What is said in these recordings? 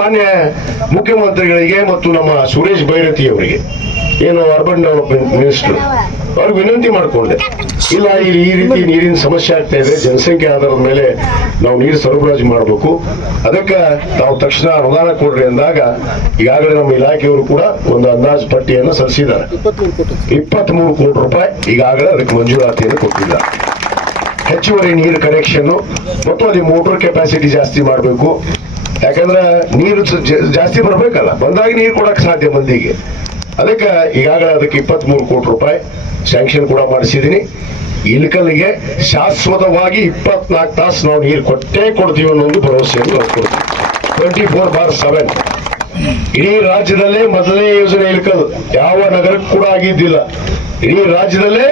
ಮಾನ್ಯ ಮುಖ್ಯಮಂತ್ರಿಗಳಿಗೆ ಮತ್ತು ನಮ್ಮ ಸುರೇಶ್ ಬೈರತಿ ಅವರಿಗೆ ಏನು ಅರ್ಬನ್ ಡೆವಲಪ್ಮೆಂಟ್ ಮಿನಿಸ್ಟರ್ ಅವ್ರಿಗೆ ವಿನಂತಿ ಮಾಡಿಕೊಂಡೆ, ಇಲ್ಲ ಈ ರೀತಿ ನೀರಿನ ಸಮಸ್ಯೆ ಆಗ್ತಾ ಇದೆ, ಜನಸಂಖ್ಯೆ ಆಧಾರದ ಮೇಲೆ ನಾವು ನೀರು ಸರಬರಾಜು ಮಾಡಬೇಕು, ಅದಕ್ಕೆ ನಾವು ತಕ್ಷಣ ಅನುದಾನ ಕೊಡ್ರಿ ಅಂದಾಗ ಈಗಾಗಲೇ ನಮ್ಮ ಇಲಾಖೆಯವರು ಕೂಡ ಒಂದು ಅಂದಾಜು ಪಟ್ಟಿಯನ್ನು ಸಲ್ಲಿಸಿದ್ದಾರೆ. 23 ಕೋಟಿ ರೂಪಾಯಿ ಈಗಾಗಲೇ ಅದಕ್ಕೆ ಮಂಜೂರಾತಿಯನ್ನು ಕೊಟ್ಟಿದ್ದಾರೆ. ಹೆಚ್ಚುವರಿ ನೀರು ಕನೆಕ್ಷನ್ ಮತ್ತು ಅಲ್ಲಿ ಮೋಟರ್ ಕೆಪಾಸಿಟಿ ಜಾಸ್ತಿ ಮಾಡಬೇಕು. ಯಾಕಂದ್ರೆ ನೀರು ಜಾಸ್ತಿ ಬರಬೇಕಲ್ಲ, ಬಂದಾಗ ನೀರು ಕೊಡಕ್ಕೆ ಸಾಧ್ಯ ಮಂದಿಗೆ. ಅದಕ್ಕೆ ಈಗಾಗಲೇ ಅದಕ್ಕೆ 23 ಕೋಟಿ ರೂಪಾಯಿ ಸ್ಯಾಂಕ್ಷನ್ ಕೂಡ ಮಾಡಿಸಿದ್ದೀನಿ. ಇಳಕಲ್ಲಿಗೆ ಶಾಶ್ವತವಾಗಿ 24 ತಾಸು ನಾವು ನೀರು ಕೊಟ್ಟೇ ಕೊಡ್ತೀವಿ ಅನ್ನೋ ಒಂದು ಭರವಸೆಯನ್ನು ನಾವು ಕೊಡ್ತೀವಿ. 24/7 ಇಡೀ ರಾಜ್ಯದಲ್ಲೇ ಮೊದಲನೇ ಯೋಜನೆ ಇಳಕಲ್, ಯಾವ ನಗರಕ್ಕೂ ಕೂಡ ಆಗಿದ್ದಿಲ್ಲ. ಇಡೀ ರಾಜ್ಯದಲ್ಲೇ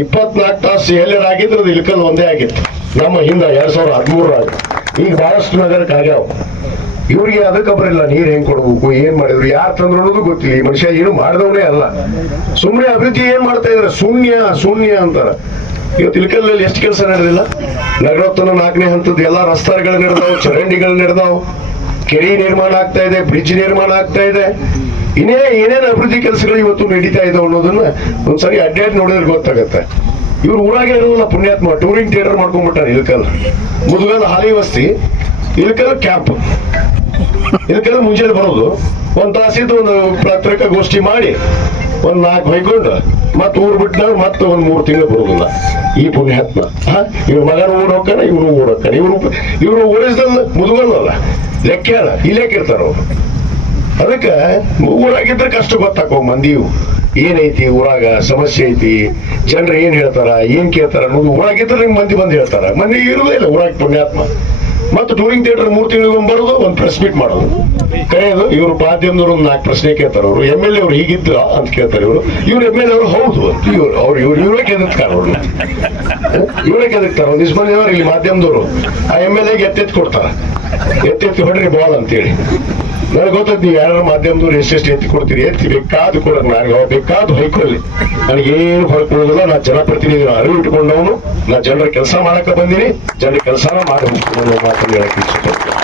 24 ತಾಸು ಎಲ್ಲರಾಗಿದ್ರು ಅದು ಇಳಕಲ್ ಒಂದೇ ಆಗಿತ್ತು. ನಮ್ಮ ಹಿಂದ 2013 ಈಗ ಬಹಳಷ್ಟು ನಗರಕ್ಕೆ ಆಗ್ಯಾವ. ಇವ್ರಿಗೆ ಅದಕ್ಕೆ ಬರಲ್ಲ, ನೀರು ಹೆಂಗ್ ಕೊಡ್ಬೇಕು, ಏನ್ ಮಾಡಿದ್ರು, ಯಾರು ತಂದ್ರು ಅನ್ನೋದು ಗೊತ್ತಿಲ್ಲ. ಈ ಮನುಷ್ಯ ಏನು ಮಾಡಿದವನೇ ಅಲ್ಲ, ಸುಮ್ಮನೆ ಅಭಿವೃದ್ಧಿ ಏನ್ ಮಾಡ್ತಾ ಇದಾರೆ, ಶೂನ್ಯ ಅಂತಾರ. ಇವತ್ತು ಇಳಕಲ್ಲಲ್ಲಿ ಎಷ್ಟು ಕೆಲಸ ನಡೆದಿಲ್ಲ? ನಗರೋತ್ಥಾನ 4ನೇ ಹಂತದ ಎಲ್ಲಾ ರಸ್ತೆಗಳು ನಡೆದಾವ್, ಚರಂಡಿಗಳು ನಡೆದಾವ್, ಕೆರೆ ನಿರ್ಮಾಣ ಆಗ್ತಾ ಇದೆ, ಬ್ರಿಡ್ಜ್ ನಿರ್ಮಾಣ ಆಗ್ತಾ ಇದೆ. ಏನೇನು ಅಭಿವೃದ್ಧಿ ಕೆಲಸಗಳು ಇವತ್ತು ನಡೀತಾ ಇದಾವೆ ಅನ್ನೋದನ್ನ ಒಂದ್ಸರಿ ಅಡ್ಡಾಡಿ ನೋಡಿದ್ರೆ ಗೊತ್ತಾಗತ್ತೆ. ಇವ್ರು ಊರಾಗೆ ಇರೋದಿಲ್ಲ, ಪುಣ್ಯಾತ್ಮ ಟೂರಿಂಗ್ ಥಿಯೇಟರ್ ಮಾಡ್ಕೊಂಡ್ಬಿಟ್ಟಾರೆ. ಇಳಕಲ್ ಮುದುಗಲ್ ಹಾಲಿ ವಸ್ತಿ, ಇಳಕಲ್ ಕ್ಯಾಂಪ್. ಇಳಕಲ್ ಮುಂಚೆ ಬರೋದು, ಒಂದ್ ತಾಸಿದ್ದು ಒಂದು ಪತ್ರಿಕಾಗೋಷ್ಠಿ ಮಾಡಿ ಒಂದ್ 4 ಬೈಕೊಂಡು ಮತ್ ಊರ್ ಬಿಟ್ಟಾಗ ಮತ್ತೆ ಒಂದ್ 3 ತಿಂಗಳು ಬರೋದಿಲ್ಲ. ಈ ಪುಣ್ಯಾತ್ಮ ಇವ್ರ ಮಗನ ಊರ್ ಹೋಗ್ತಾನೆ, ಇವ್ರು ಊರ್ ಹೋಗ್ತಾನೆ. ಇವ್ರು ಓಡಿಸ್ದಲ್ಲ ಮುದುಗಲ್ಲ, ಲೆಕ್ಕ ಅಲ್ಲ, ಈ ಲೆಕ್ಕ ಇರ್ತಾರ ಅವ್ರು. ಅದಕ್ಕೆ ಊರಾಗಿದ್ರೆ ಕಷ್ಟ ಗೊತ್ತಾಕೋ ಮಂದಿವು ಏನೈತಿ, ಊರಾಗ ಸಮಸ್ಯೆ ಐತಿ, ಜನರು ಏನ್ ಹೇಳ್ತಾರ, ಏನ್ ಕೇಳ್ತಾರ ಅನ್ನೋದು ಊರಾಗಿದ್ರೆ ನಿಮ್ ಮಂದಿ ಬಂದು ಹೇಳ್ತಾರ. ಮಂದಿ ಇರುವುದೇ ಇಲ್ಲ ಊರಾಗ ಪುಣ್ಯಾತ್ಮ. ಮತ್ತು ಟೂರಿಂಗ್ ಥಿಯೇಟರ್ 3 ತಿಂಗಳಿಗೊಮ್ಮೆ ಬರೋದು, ಒಂದು ಪ್ರೆಸ್ ಮೀಟ್ ಮಾಡೋದು, ಕರೆಯೋದು. ಇವರು ಮಾಧ್ಯಮದವ್ರು ಒಂದು 4 ಪ್ರಶ್ನೆ ಕೇಳ್ತಾರೆ. ಅವರು MLA ಅವ್ರು ಹೀಗಿದ್ರ ಅಂತ ಕೇಳ್ತಾರೆ. ಇವ್ರು MLA ಅವರು ಹೌದು ಅಂತ ಇವ್ರೇ ಕೆದಕ್ತಾರ. ಅವ್ರನ್ನ ಇವರೇ ಕೆದಕ್ತಾರ. ಒಂದಿಷ್ಟು ಮಂದಿ ಅವರು ಇಲ್ಲಿ ಮಾಧ್ಯಮದವರು ಆ MLA ಗೆ ಎತ್ತೆತ್ತಿ ಕೊಡ್ತಾರ, ಎತ್ತೆತ್ತಿ ಹೊಡ್ರಿ ಬಾಲ್ ಅಂತೇಳಿ. ನನಗೆ ಗೊತ್ತೈತಿ ನೀವು ಯಾರು ಮಾಧ್ಯಮದವ್ರು ಎಷ್ಟೆಷ್ಟು ಎತ್ತಿ ಕೊಡ್ತೀರಿ, ಎತ್ತಿ ಬೇಕಾದು ಕೊಡೋದು, ನನಗೆ ಬೇಕಾದು ಹೊಯ್ಕೊಳ್ಳಿ, ನನಗೇನು ಹೊಡ್ಕೊಳ್ಳೋದಿಲ್ಲ. ನಾ ಜನಪ್ರತಿನಿಧಿ ಅರಿವು ಇಟ್ಕೊಂಡವನು, ನಾ ಜನರ ಕೆಲಸ ಮಾಡಕ್ಕೆ ಬಂದೀನಿ, ಜನರ ಕೆಲಸನ ಮಾಡಬೇಕು ಅನ್ನೋ ಮಾತನ್ನು ಹೇಳಕ್ಕೆ ಇಷ್ಟಪಡ್ತೀನಿ.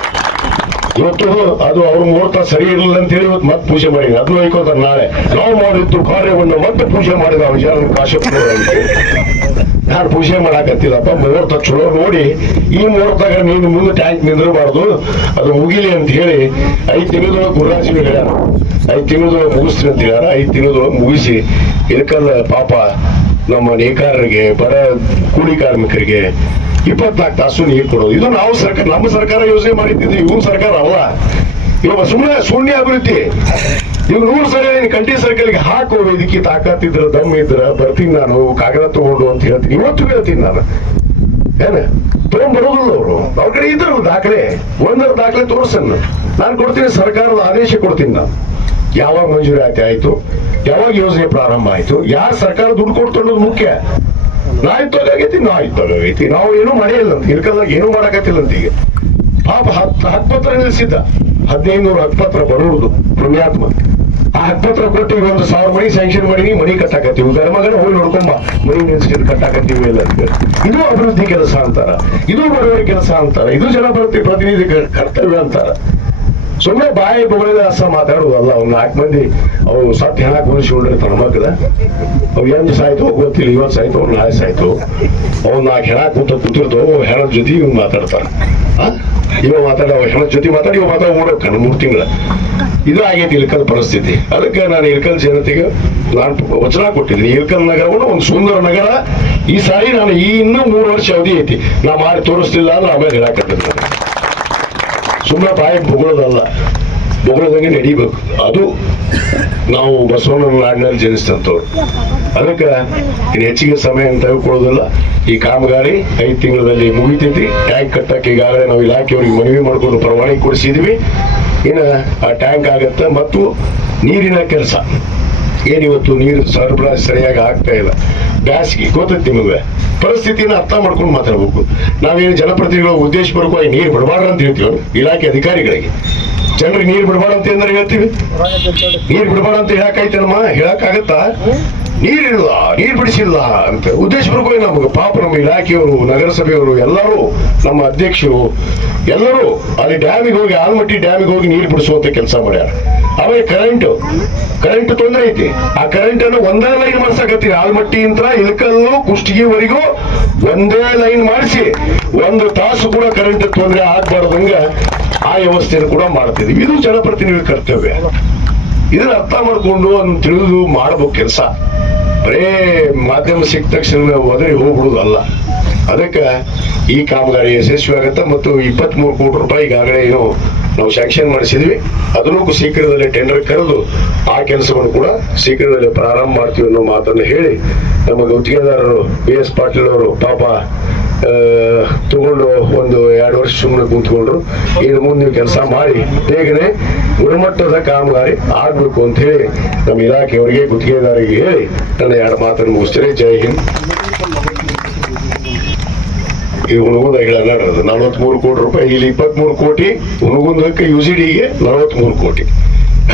ಇವತ್ತು ಅದು ಅವ್ರ ಮುಹೂರ್ತ ಸರಿ ಇರಲಿಲ್ಲ ಅಂತ ಹೇಳಿ ಇವತ್ತು ಮತ್ತೆ ಪೂಜೆ ಮಾಡಿ ಅದು ಹೊಯ್ಕೋತಾರೆ. ನಾಳೆ ನಾವು ಮಾಡಿದ್ದು ಕಾರ್ಯವನ್ನು ಮತ್ತೆ ಪೂಜೆ ಮಾಡಿದ ವಿಜಯ ಕಾಶ್ಯಪ್ ನಾನು ಪೂಜೆ ಮಾಡಾಕತ್ತಿಲ್ಲಪ್ಪ, ಮುಹೂರ್ತ ಚಲೋ ನೋಡಿ ಈ ಮುಹೂರ್ತಾಗ ನೀನು ಮುಂದೆ ಟ್ಯಾಂಕ್ ನಿಂದಿರಬಾರ್ದು, ಅದು ಮುಗಿಲಿ ಅಂತ ಹೇಳಿ 5 ತಿಂಗಳದೊಳಗೆ ಗುರುರಾಜಿ ಹೇಳ್ಯಾರ. 5 ತಿಂಗಳದೊಳಗೆ ಮುಗಿಸ್ತೀನಿ ಅಂತ ಹೇಳ್ಯಾರ. 5 ತಿಂಗಳದೊಳಗೆ ಮುಗಿಸಿ ಇಳಕಲ್ ಪಾಪ ನಮ್ಮ ನೇಕಾರರಿಗೆ, ಬಡ ಕೂಲಿ ಕಾರ್ಮಿಕರಿಗೆ 24 ತಾಸು ನೀರು ಕೊಡೋದು. ಇದು ನಾವು ಸರ್ಕಾರ, ನಮ್ಮ ಸರ್ಕಾರ ಯೋಜನೆ ಮಾಡಿದ್ದಿದ್ದು, ಇವನ್ ಸರ್ಕಾರ ಅಲ್ಲ. ಇವಾಗ ಸುಮ್ಮನೆ ಶೂನ್ಯ ಅಭಿವೃದ್ಧಿ. ಇವ್ 100 ಸಲ ಕಂಟಿ ಸರ್ಕಲ್ಗೆ ಹಾಕೋ, ಇದಕ್ಕೆ ತಾಕತ್ತಿದ್ರ ದಮ್ ಇದ್ರ ಬರ್ತೀನಿ ನಾನು, ಕಾಗದ ತಗೊಂಡು ಅಂತ ಹೇಳ್ತೀನಿ. ಇವತ್ತು ಹೇಳ್ತೀನಿ ನಾನು, ಏನ ತಗೊಂಡ್ಬರೋದಿಲ್ಲ ಅವರು. ಅವ್ರ ಕಡೆ ಇದ್ರು ದಾಖಲೆ, ಒಂದರ ದಾಖಲೆ ತೋರ್ಸನ್ನು ನಾನು ಕೊಡ್ತೀನಿ, ಸರ್ಕಾರದ ಆದೇಶ ಕೊಡ್ತೀನಿ ನಾನು. ಯಾವಾಗ ಮಂಜೂರಾತಿ ಆಯ್ತು, ಯಾವಾಗ ಯೋಜನೆ ಪ್ರಾರಂಭ ಆಯ್ತು, ಯಾರು ಸರ್ಕಾರ ದುಡ್ಡು ಕೊಡ್ತನ್ನೋದು ಮುಖ್ಯ. ನಾಯಿತ್ತೋಗೈತಿ ನಾವು ಏನೂ ಮಾಡಿಲ್ಲ ಅಂತ, ಇಳಕಲ್ದಾಗ ಏನೂ ಮಾಡಕತ್ತಿಲ್ಲ ಅಂತ. ಈಗ ಪಾಪ ಹಕ್ಪತ್ರ ನಿಲ್ಸಿದ್ದ, 1500 ಹಕ್ಪತ್ರ ಬರುವುದು ಪುಣ್ಯಾತ್ಮ. ಆ ಹಕ್ಪತ್ರ ಕೊಟ್ಟು ಈಗ 1000 ಮನಿ ಸ್ಯಾಂಕ್ಷನ್ ಮಾಡೀನಿ, ಮನಿ ಕಟ್ಟಾಕತ್ತೀವಿ. ಗರ್ಮಗನ ಹೋಗಿ ನೋಡ್ಕೊಂಬ, ಮನಿ ನಿಲ್ಸಿದ್ ಕಟ್ಟಾಕತ್ತೀವಿ ಎಲ್ಲ ಅಂತ. ಇದು ಅಭಿವೃದ್ಧಿ ಕೆಲಸ ಅಂತಾರ, ಇದು ಬಡವರಿ ಕೆಲಸ ಅಂತಾರ, ಇದು ಜನಪ್ರತಿನಿಧಿ ಕರ್ತವ್ಯ ಅಂತಾರ. ಸುಮ್ಮನೆ ಬಾಯಿ ಬೊಗಳಿದ ಅಸ ಮಾತಾಡುವುದಲ್ಲ. ಅವ್ನು 4 ಮಂದಿ ಅವ್ನು ಸತ್ ಹೆಣ ಕುಣಿಸಿಕೊಂಡಿರ್ತಾನ ಮಕ್ಕಳ. ಅವ್ ಎಂದು ಸಾಯ್ತು ಗೊತ್ತಿಲ್ಲ, ಇವತ್ತು ಸಾಯ್ತು, ಅವ್ನು ನಾಳೆ ಸಾಯ್ತು. ಅವ್ನು 4 ಹೆಣ ಕೂತಿರ್ತಾವ, ಹೆಣದ ಜೊತೆ ಇವ್ ಮಾತಾಡ್ತಾರ. ಇವ ಮಾತಾಡ ಹೆಣದ ಜೊತೆ ಮಾತಾಡಿ ಇವ್ ಮಾತಾಡ ಓಡೋಕ 3 ತಿಂಗಳ. ಇದು ಆಗೈತಿ ಇಳಕಲ್ ಪರಿಸ್ಥಿತಿ. ಅದಕ್ಕೆ ನಾನು ಇಳಕಲ್ ಜನತೆಗೆ ನಾನು ವಚನ ಕೊಟ್ಟಿದ್ದೀನಿ, ಇಳಕಲ್ ನಗರವನ್ನು ಒಂದು ಸುಂದರ ನಗರ. ಈ ಸಾರಿ ನಾನು ಇನ್ನೂ 3 ವರ್ಷ ಅವಧಿ ಐತಿ, ನಾ ಮಾಡಿ ತೋರಿಸ್ತಿಲ್ಲ ಅಂದ್ರೆ ಆಮೇಲೆ ಹೇಳಾಕತ್ತಿರ್ತಾರೆ. ಸುಮ್ಮನೆ ಬಾಯಿ ಬೊಗಳೋದಲ್ಲ, ಬೊಗಳದಂಗೆ ನಡಿಬೇಕು. ಅದು ನಾವು ಬಸವನ ನಾಡಿನಲ್ಲಿ ಜನಿಸ್ತಂತವ್ರು. ಅದಕ್ಕೆ ಇನ್ನು ಹೆಚ್ಚಿಗೆ ಸಮಯ ತೆಗೆದುಕೊಳ್ಳೋದಿಲ್ಲ. ಈ ಕಾಮಗಾರಿ 5 ತಿಂಗಳಲ್ಲಿ ಮುಗಿತೈತಿ. ಟ್ಯಾಂಕ್ ಕಟ್ಟಕ್ಕೆ ಈಗಾಗಲೇ ನಾವು ಇಲಾಖೆಯವರಿಗೆ ಮನವಿ ಮಾಡಿಕೊಂಡು ಪರವಾನಗಿ ಕೊಡಿಸಿದ್ವಿ. ಇನ್ನು ಆ ಟ್ಯಾಂಕ್ ಆಗತ್ತೆ. ಮತ್ತು ನೀರಿನ ಕೆಲಸ ಏನಿವತ್ತು ನೀರು ಸರಬರಾಜು ಸರಿಯಾಗಿ ಆಗ್ತಾ ಇಲ್ಲ. ಬ್ಯಾಸಿಗೆ ಗೊತ್ತೈತಿ ನಿಮಗೆ, ಪರಿಸ್ಥಿತಿನ ಅರ್ಥ ಮಾಡ್ಕೊಂಡು ಮಾತಾಡ್ಬೇಕು. ನಾವೇನು ಜನಪ್ರತಿನಿಧಿಗಳ ಉದ್ದೇಶಪೂರ್ವಕವಾಗಿ ನೀರು ಬಿಡಬಾರ್ದು ಅಂತ ಹೇಳ್ತೀವಿ ಇಲಾಖೆ ಅಧಿಕಾರಿಗಳಿಗೆ. ಜನರಿಗೆ ನೀರು ಬಿಡಬಾರ್ದು ಅಂತ ಏನಾರು ಹೇಳ್ತೀವಿ? ನೀರು ಬಿಡಬಾರ್ದು ಅಂತ ಹೇಳಕ್ಕಾಯ್ತೇನಮ್ಮ? ಹೇಳಕ್ಕಾಗತ್ತಾ? ನೀರಿಲ್ಲ, ನೀರು ಬಿಡಿಸಿಲ್ಲ ಅಂತ ಉದ್ದೇಶಪೂರ್ವಕವಾಗಿ ನಮಗೆ ಪಾಪ ನಮ್ಮ ಇಲಾಖೆಯವರು, ನಗರಸಭೆಯವರು, ಎಲ್ಲರೂ ನಮ್ಮ ಅಧ್ಯಕ್ಷರು ಎಲ್ಲರೂ ಅಲ್ಲಿ ಡ್ಯಾಮಿಗೆ ಹೋಗಿ, ಆಲ್ಮಟ್ಟಿ ಡ್ಯಾಮಿಗೆ ಹೋಗಿ ನೀರು ಬಿಡಿಸುವಂತ ಕೆಲಸ ಮಾಡ್ಯಾರ. ಆಮೇಲೆ ಕರೆಂಟ್ ತೊಂದರೆ ಐತಿ. ಆ ಕರೆಂಟ್ ಅನ್ನು ಒಂದೇ ಲೈನ್ ಮಾಡ್ಸಕತ್ತೀವಿ. ಆಲ್ಮಟ್ಟಿ ಅಂತ ಇಳಕಲ್ಲು ಕುಷ್ಟಗಿವರೆಗೂ ಒಂದೇ ಲೈನ್ ಮಾಡಿಸಿ 1 ತಾಸು ಕೂಡ ಕರೆಂಟ್ ತೊಂದರೆ ಆಗ್ಬಾರ್ದಂಗ ಆ ವ್ಯವಸ್ಥೆಯನ್ನು ಕೂಡ ಮಾಡ್ತಿದ್ವಿ. ಇದು ಜನಪ್ರತಿನಿಧಿ ಕರ್ತವ್ಯ. ಇದನ್ನ ಅರ್ಥ ಮಾಡ್ಕೊಂಡು ಅದನ್ನ ತಿಳಿದು ಮಾಡಬೇಕು ಕೆಲಸ. ಬರೇ ಮಾಧ್ಯಮ ಸಿಕ್ಕ ತಕ್ಷಣ ಒದರಿ ಹೋಗ್ಬಿಡುದಲ್ಲ. ಅದಕ್ಕೆ ಈ ಕಾಮಗಾರಿ ಯಶಸ್ವಿ ಆಗತ್ತೆ. ಮತ್ತು 23 ಕೋಟಿ ರೂಪಾಯಿ ಈಗಾಗಲೇ ಏನು ನಾವು ಸ್ಯಾಂಕ್ಷನ್ ಮಾಡಿಸಿದ್ವಿ, ಅದನ್ನು ಶೀಘ್ರದಲ್ಲೇ ಟೆಂಡರ್ ಕರೆದು ಆ ಕೆಲಸವನ್ನು ಕೂಡ ಶೀಘ್ರದಲ್ಲೇ ಪ್ರಾರಂಭ ಮಾಡ್ತೀವಿ ಅನ್ನೋ ಮಾತನ್ನು ಹೇಳಿ, ನಮ್ಮ ಗುತ್ತಿಗೆದಾರರು BS ಪಾಟೀಲ್ ಅವರು ಪಾಪ ತಗೊಂಡು 1-2 ವರ್ಷ ಸುಮ್ಮನೆ ಕುಂತ್ಕೊಂಡ್ರು. ಇನ್ನು ಮುಂದೆ ನೀವು ಕೆಲಸ ಮಾಡಿ ಬೇಗನೆ ಗುಣಮಟ್ಟದ ಕಾಮಗಾರಿ ಆಗ್ಬೇಕು ಅಂತ ಹೇಳಿ ನಮ್ಮ ಇಲಾಖೆಯವರಿಗೆ, ಗುತ್ತಿಗೆದಾರರಿಗೆ ಹೇಳಿ ನನ್ನ 2 ಮಾತನ್ನು ಮುಗಿಸ್ತೇನೆ. ಜೈ ಹಿಂದ್. ಇದು ಹುನಗುಂದ ಹೇಳೋದು 43 ಕೋಟಿ ರೂಪಾಯಿ, ಇಲ್ಲಿ 23 ಕೋಟಿ, ಹುನಗುಂದಕ್ಕೆ UGDಗೆ 43 ಕೋಟಿ.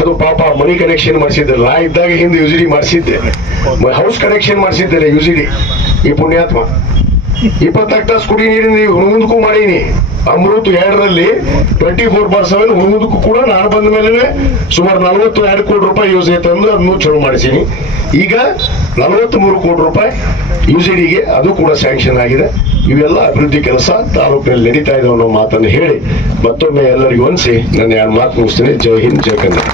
ಅದು ಪಾಪ ಮನಿ ಕನೆಕ್ಷನ್ ಮಾಡಿಸಿದ್ದೆ ನಾ ಇದ್ದಾಗ, ಹಿಂದೆ UGD ಮಾಡಿಸಿದ್ದೆ, ಹೌಸ್ ಕನೆಕ್ಷನ್ ಮಾಡಿಸಿದ್ದೇನೆ UGD. ಈ ಪುಣ್ಯಾತ್ಮ 20 ತಾಸು ಕುಡಿ ನೀರಿನ ಹುಣಗುಂದಕ್ಕೂ ಮಾಡೀನಿ. ಅಮೃತ್ 2ರಲ್ಲಿ 24/7 ಹುಣಗುಂದಕ್ಕೂ ಕೂಡ ನಾನು ಬಂದ ಮೇಲೆ ಸುಮಾರು 42 ಕೋಟಿ ರೂಪಾಯಿ ಯೋಜನೆ ತಂದು ಅದನ್ನು ಚಲೋ ಮಾಡಿಸೀನಿ. ಈಗ 43 ಕೋಟಿ ರೂಪಾಯಿ UGDಗೆ ಅದು ಕೂಡ ಸ್ಯಾಂಕ್ಷನ್ ಆಗಿದೆ. ಇವೆಲ್ಲ ಅಭಿವೃದ್ಧಿ ಕೆಲಸ ತಾಲೂಕಿನಲ್ಲಿ ನಡೀತಾ ಇದೆ ಅನ್ನೋ ಮಾತನ್ನು ಹೇಳಿ ಮತ್ತೊಮ್ಮೆ ಎಲ್ಲರಿಗೂ ಅನಿಸಿ ನನ್ನ 2 ಮಾತು ಮುಗಿಸ್ತೇನೆ. ಜೈ ಹಿಂದ್, ಜೈ ಕನ್ನಡ.